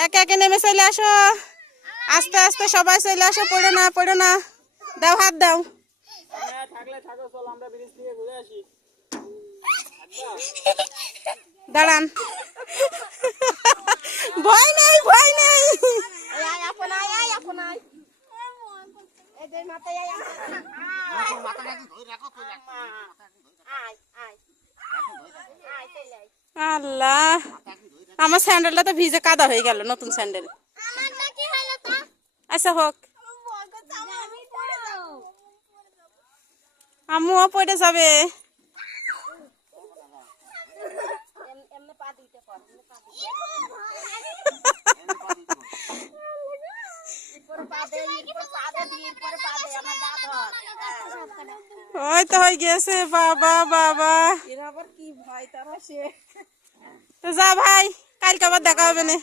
একে একে নেমে চলে আসো। আস্তে আস্তে সবাই চলে আসো, পড়ে না পড়ে না। দাও, হাত দাও। দাঁড়ান। ভয় নেই ভয় নেই। আল্লাহ। আমার স্যান্ডেলটা তো ভিজে কাদা হয়ে গেল নতুন স্যান্ডেল। আচ্ছা হোক। আম্মুও পড়ে যাবে। ওই তো হয়ে গেছে বাবা বাবা। এরা আবার কি ভয় তারা সে। তো যা ভাই। কালকে আবার দেখা হবে না।